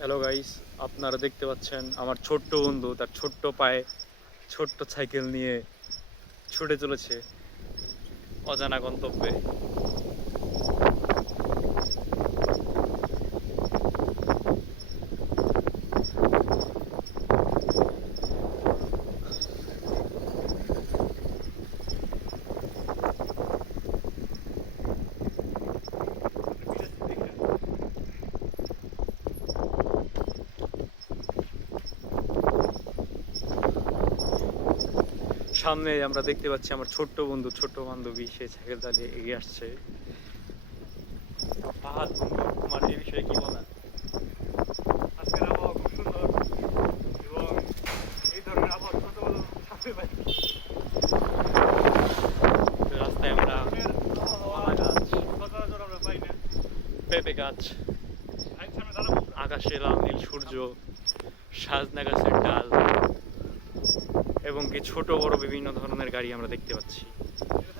Hello guys, আপনারা দেখতে পাচ্ছেন আমার ছোট্ট বন্ধু তার ছোট্ট পায়ে ছোট্ট সাইকেল নিয়ে ছুটে চলেছে অজানা গন্তব্যে। সামনে আমরা দেখতে পাচ্ছি আমার ছোট্ট বন্ধু ছোট্ট বান্ধবী সে সাইকেল চালিয়ে এগিয়ে আসছে। ফাহাদ বন্ধু, তোমার এই বিষয়ে কি বলা? আজকের আবহাওয়া খুব সুন্দর এবং এই ধরনের আবহাওয়া ছোট থাকতে পারি। রাস্তায় আমরা ধরনের আবহাওয়া কলা গাছ, সচরাচর আমরা পাই না। পেঁপে গাছ, আইন সামনে দাঁড়াবো আমরা। আকাশে লাল নীল সূর্য, সাজনা গাছের ডাল এবং কি ছোট বড় বিভিন্ন ধরনের গাড়ি আমরা দেখতে পাচ্ছি। এটা